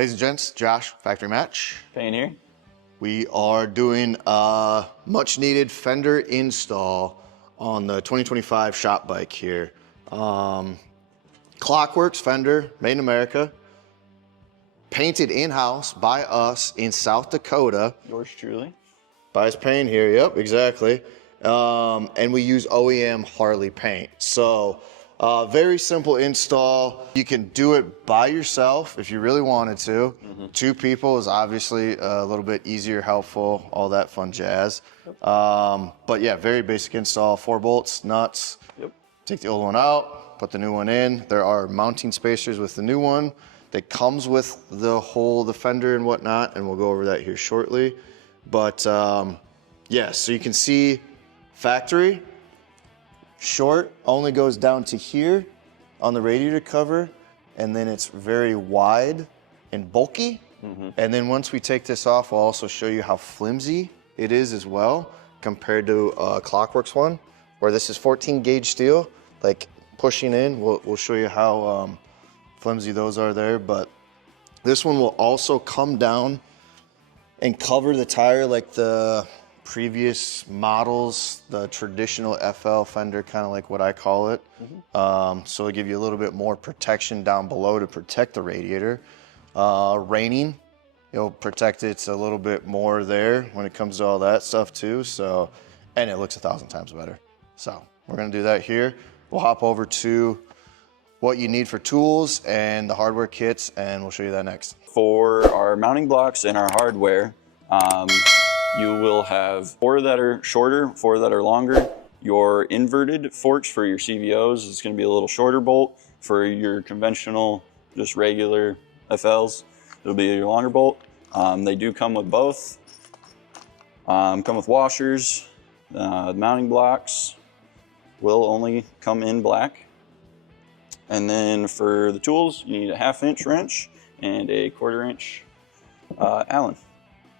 Ladies and gents, Josh, Factory Match. Payne here. We are doing a much needed Fender install on the 2025 shop bike here. Klock Fender, made in America, painted in-house by us in South Dakota. Yours truly. By his paint here, yep, exactly. And we use OEM Harley paint. So very simple install. You can do it by yourself if you really wanted to. Two people is obviously a little bit easier, helpful, all that fun jazz. But yeah, very basic install. 4 bolts, nuts. Yep. Take the old one out, put the new one in. There are mounting spacers with the new one that comes with the Fender and whatnot, and we'll go over that here shortly. But yeah, so you can see factory, short, only goes down to here on the radiator cover, and then it's very wide and bulky. And then once we take this off, we'll also show you how flimsy it is as well compared to Klockworks one, where this is 14 gauge steel, like pushing in. We'll show you how flimsy those are there, but this one will also come down and cover the tire like the previous models, the traditional FL Fender, kind of like what I call it. So it'll give you a little bit more protection down below to protect the radiator. Raining, it'll protect it a little bit more there when it comes to all that stuff too. So, and it looks 1,000 times better. So we're gonna do that here. We'll hop over to what you need for tools and the hardware kits, and we'll show you that next. For our mounting blocks and our hardware, you will have 4 that are shorter, 4 that are longer. Your inverted forks for your CVOs is going to be a little shorter bolt. For your conventional, just regular FLs, it'll be your longer bolt. They do come with both. Come with washers. The mounting blocks will only come in black. And then for the tools, you need a 1/2 inch wrench and a 1/4 inch Allen.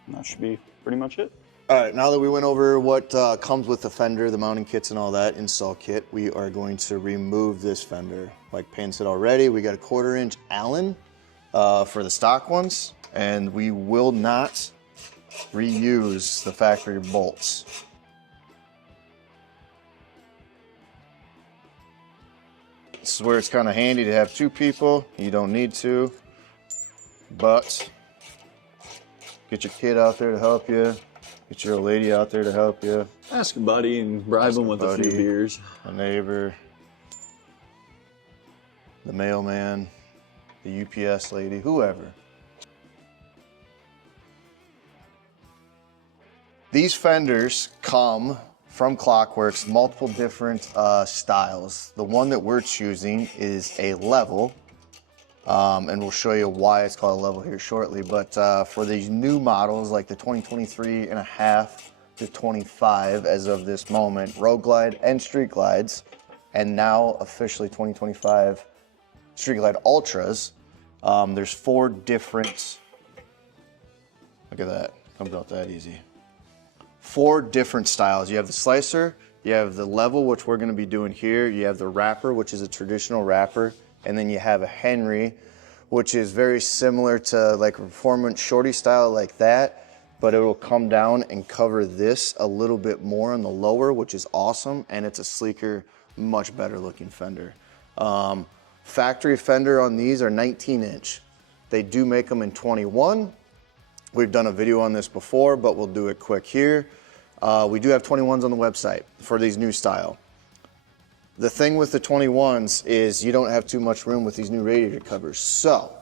And that should be pretty much it. All right, now that we went over what comes with the Fender, the mounting kits and all that install kit, we are going to remove this Fender. Like Payne said already, we got a 1/4 inch Allen for the stock ones, and we will not reuse the factory bolts. This is where it's kind of handy to have 2 people. You don't need to, but get your kid out there to help you. Get your old lady out there to help you. Ask a buddy and bribe them with a few beers. A neighbor, the mailman, the UPS lady, whoever. These Fenders come from Klockworks, multiple different styles. The one that we're choosing is a level, and we'll show you why it's called a level here shortly. But for these new models, like the 2023.5 to 25 as of this moment, Road Glide and Street Glides, and now officially 2025 Street Glide Ultras, there's 4 different, look at that, comes out that easy. 4 different styles. You have the slicer, you have the level, which we're gonna be doing here, you have the wrapper, which is a traditional wrapper, and then you have a Henry, which is very similar to like a performance shorty style like that, but it will come down and cover this a little bit more on the lower, which is awesome, and it's a sleeker, much better looking Fender. Factory Fender on these are 19 inch. They do make them in 21. We've done a video on this before, but we'll do it quick here. We do have 21s on the website for these new style. The thing with the 21s is you don't have too much room with these new radiator covers. So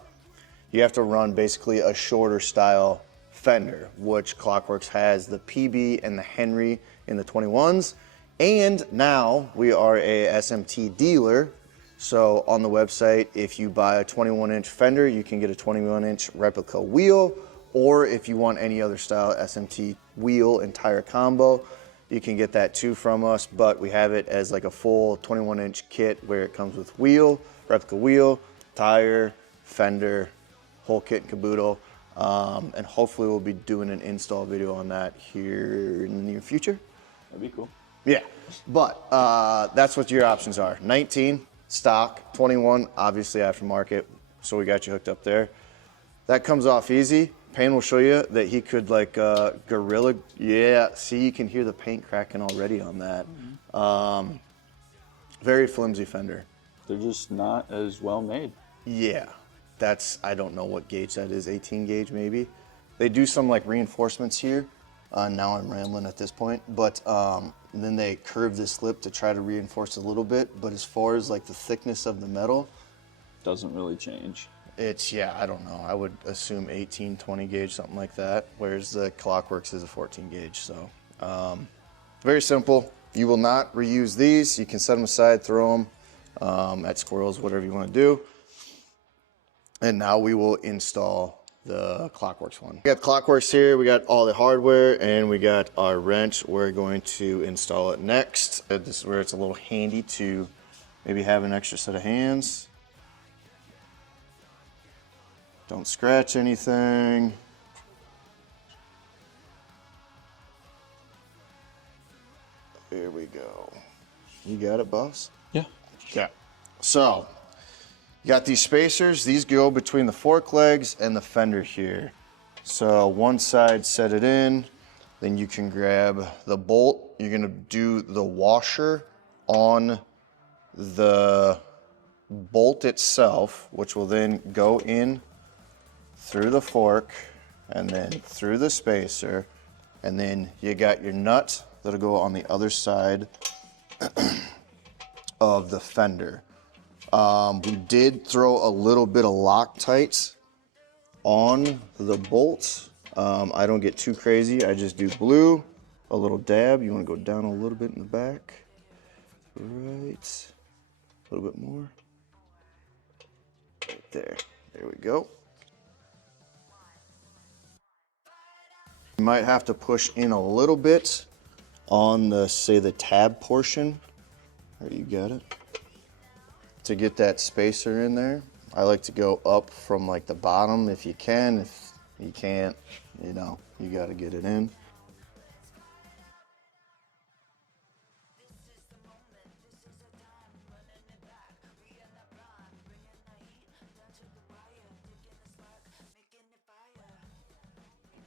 you have to run basically a shorter style Fender, which Klockworks has the PB and the Henry in the 21s. And now we are a SMT dealer. So on the website, if you buy a 21 inch Fender, you can get a 21 inch replica wheel, or if you want any other style SMT wheel and tire combo, you can get that too from us, but we have it as like a full 21 inch kit where it comes with wheel, replica wheel, tire, Fender, whole kit and caboodle. And hopefully we'll be doing an install video on that here in the near future. That'd be cool. Yeah, but that's what your options are. 19, stock, 21, obviously aftermarket, so we got you hooked up there. that comes off easy. Payne will show you that he could like gorilla. Yeah, see, you can hear the paint cracking already on that. Very flimsy fender. They're just not as well made. Yeah, I don't know what gauge that is, 18 gauge maybe. They do some like reinforcements here. Now I'm rambling at this point, but then they curve this lip to try to reinforce a little bit. But as far as like the thickness of the metal, doesn't really change. It's, yeah, I don't know. I would assume 18, 20 gauge, something like that. Whereas the Klockworks is a 14 gauge. So very simple. You will not reuse these. You can set them aside, throw them at squirrels, whatever you want to do. And now we will install the Klockworks one. We got Klockworks here. We got all the hardware and we got our wrench. We're going to install it next. This is where it's a little handy to maybe have an extra set of hands. Don't scratch anything. There we go. You got it, boss? Yeah. Okay. So, you got these spacers. These go between the fork legs and the fender here. So one side, set it in. Then you can grab the bolt. You're gonna do the washer on the bolt itself, which will then go in through the fork and then through the spacer. And then you got your nut that'll go on the other side of the fender. We did throw a little bit of Loctite on the bolts. I don't get too crazy. I just do blue, a little dab. You want to go down a little bit in the back. Right. A little bit more. Right there. There we go. You might have to push in a little bit on the, say, the tab portion. There, you got it. To get that spacer in there. I like to go up from like the bottom if you can. If you can't, you know, you got to get it in.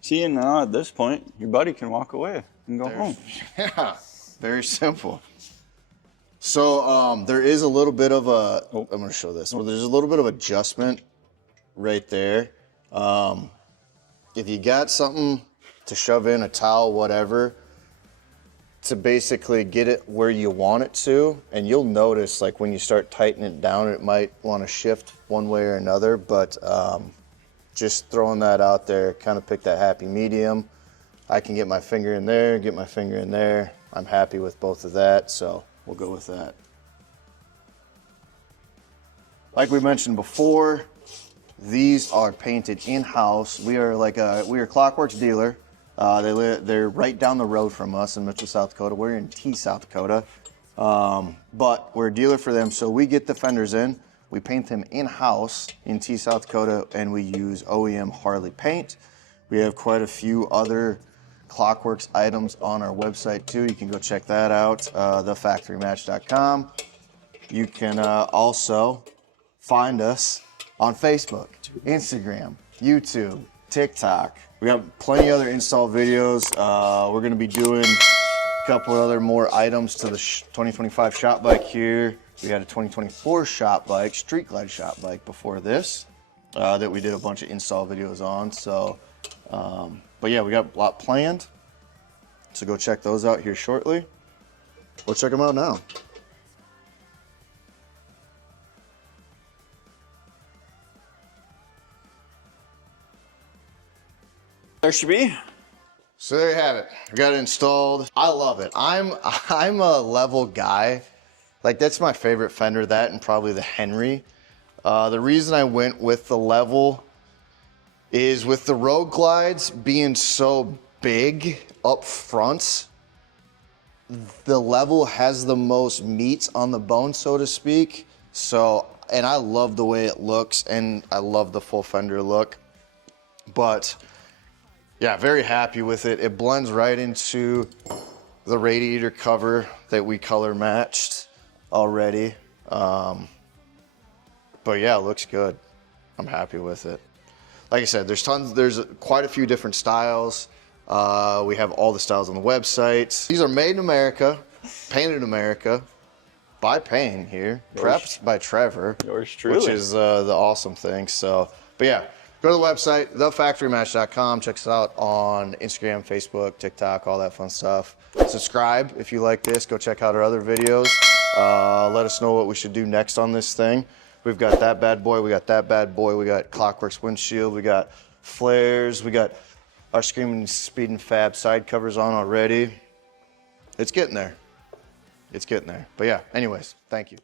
See, and now at this point, your buddy can walk away and go home. Yeah, very simple. So there is a little bit of a, I'm going to show this. Well, there's a little bit of adjustment right there. If you got something to shove in, a towel, whatever, to basically get it where you want it to, and you'll notice like when you start tightening it down, it might want to shift one way or another, but just throwing that out there, kind of pick that happy medium. I can get my finger in there, get my finger in there. I'm happy with both of that, so we'll go with that. Like we mentioned before, these are painted in-house. We are a Klockworks dealer. They're right down the road from us in Mitchell, South Dakota. We're in T, South Dakota, but we're a dealer for them. So we get the fenders in, we paint them in-house in T, South Dakota, and we use OEM Harley paint. We have quite a few other Klockworks items on our website too. You can go check that out, thefactorymatch.com. You can also find us on Facebook, Instagram, YouTube, TikTok. We got plenty of other install videos. We're going to be doing a couple other more items to the 2025 shop bike here. We had a 2024 shop bike, street glide shop bike before this that we did a bunch of install videos on. So, but yeah, we got a lot planned. So go check those out here shortly. We'll check them out now. There should be. So there you have it. I got it installed. I love it. I'm a level guy. Like that's my favorite fender, that and probably the Henry. The reason I went with the level is with the road glides being so big up front, the level has the most meat on the bone, so to speak. So, and I love the way it looks and I love the full fender look, but yeah, very happy with it. It blends right into the radiator cover that we color matched already. But yeah, it looks good. I'm happy with it. like I said, there's quite a few different styles. We have all the styles on the website. These are made in America, painted in America, by Payne here, prepped by Trevor. Yours truly. Which is the awesome thing. So, but yeah, go to the website, thefactorymatch.com. Check us out on Instagram, Facebook, TikTok, all that fun stuff. Subscribe if you like this. Go check out our other videos. Let us know what we should do next on this thing. We've got that bad boy. We got that bad boy. We got Klockworks windshield. We got flares. We got our Screaming Speed and Fab side covers on already. It's getting there. It's getting there. But yeah, anyways, thank you.